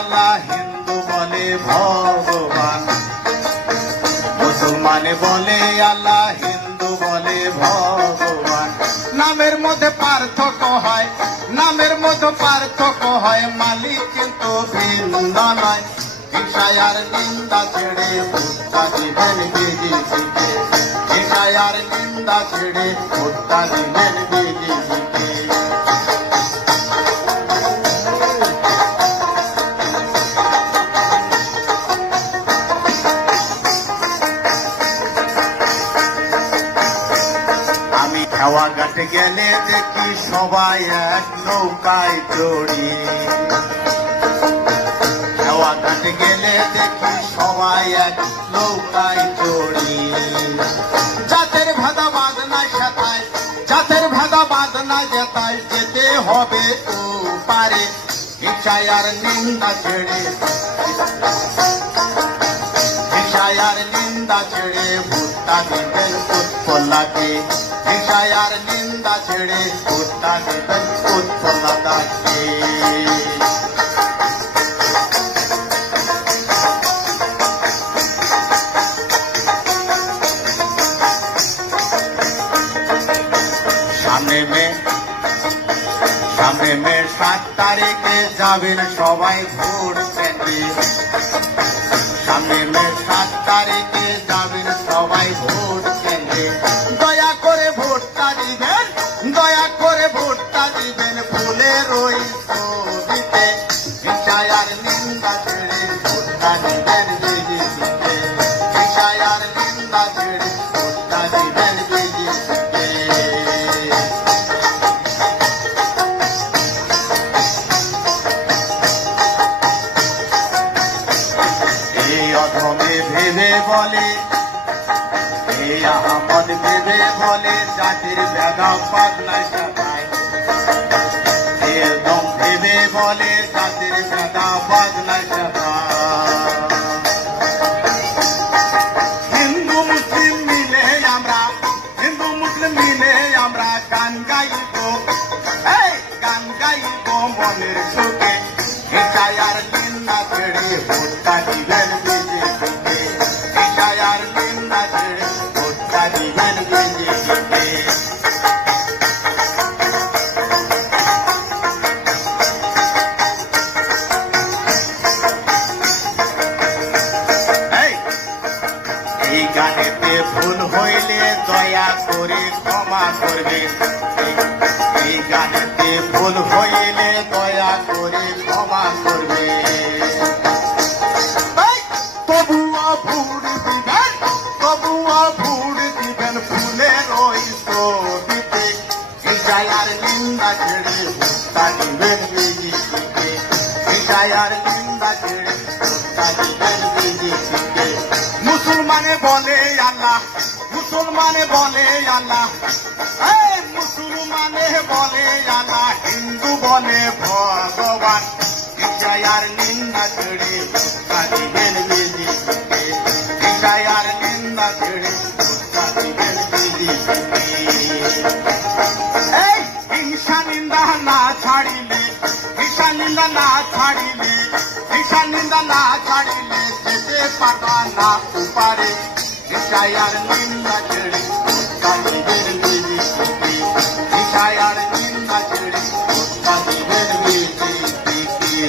আল্লাহ, হিন্দু বলে ভগবান। মুসলমানে বলে আল্লাহ, হিন্দু বলে ভগবান। নামের মধ্যে পার্থক্য হয়, নামের মধ্যে পার্থক্য হয়, মালিক কিন্তু ভিন্ন নয়। হিংসায়ার নিন্দা ছেড়ে ভোটটা দিবেন বিজেপিকে, হিংসায়ার নিন্দা ছেড়ে ভোটটা দিবেন বিজেপিকে। আমি খেওয়া ঘাটে গেলে দেখি সবাই এক নৌকায় চড়ি, খেওয়া ঘাটে গেলে দেখি সবাই এক নৌকায় চড়ি। জাতের ভেদাবাদ না সেটাই, জাতের ভেদাবাদ না যেতাই, যেতে হবে ও পারে। হিংসায়ার নিন্দা ছেড়ে, হিংসায়ার নিন্দা ছেড়ে ভোটটা দিবেন উৎপলাকে, হিংসায়ার নিন্দা ছেড়ে ভোটটা দিবেন উৎপলাকে। সামনে মে 7 তারিখে যাবেন সবাই ভোট দিতে, সামনে মে 7 তারিখে যাবেন সবাই ভোট দিতে। দয়া করে ভোটটা দিবেন, দয়া করে ভোটটা দিবেন ফুলের ওই ছবিতে। হিংসায়ার নিন্দা ছেড়ে ভোটটা দিবেন বিজেপিকে, হিংসায়ার নিন্দা ছেড়ে ভোটটা দিবেন বিজেপিকে। অধমে ভেবে বলে, এই আহমদ ভেবে বলে, জাতির ভেদাবাদ নাই সেটাই। একদম ভেবে বলে, জাতির ভেদাবাদ নাই সেটাই। হিন্দু মুসলিম মিলে আমরা, হিন্দু মুসলিম মিলে আমরা গান গাইব, এই গান গাইব মনের সুখে। হিংসায়ার নিন্দা ছেড়ে ভোটটা দিবেন বিজেপিকে, হিংসায়ার নিন্দা ছেড়ে ভোটটা দিবেন বিজেপিকে। এই গানেতে ভুল হইলে দয়া করে ক্ষমা করবে, এই গানেতে ভুল হইলে দয়া করে ক্ষমা করবে। তবুও ভোট দিবেন, তবুও ভোট দিবেন ফুলের ওই ছবিতে। হিংসায়ার নিন্দা ছেড়ে ভোটটা দিবেন বিজেপিকে, হিংসায়ার নিন্দা ছেড়ে ভোটটা দিবেন বিজেপিকে। মুসলমানে বলে আল্লাহ, মুসলমানে বলে আল্লাহ, এই মুসলমানে বলে আল্লাহ, হিন্দু বলে ভগবান। হিংসায়ার নিন্দা ছেড়ে ভোটটা দিবেন বিজেপিকে, হিংসায়ার নিন্দা ছেড়ে ভোটটা দিবেন বিজেপিকে। এই হিংসা নিন্দা না ছাড়িলে, হিংসা নিন্দা না ছাড়িলে, হিংসা নিন্দা না ছাড়িলে যেতে পারবা না উপারে। হিংসায়ার নিন্দা ছেড়ে ভোটটা দিবেন বিজেপিকে, হিংসায়ার নিন্দা ছেড়ে ভোটটা দিবেন বিজেপিকে।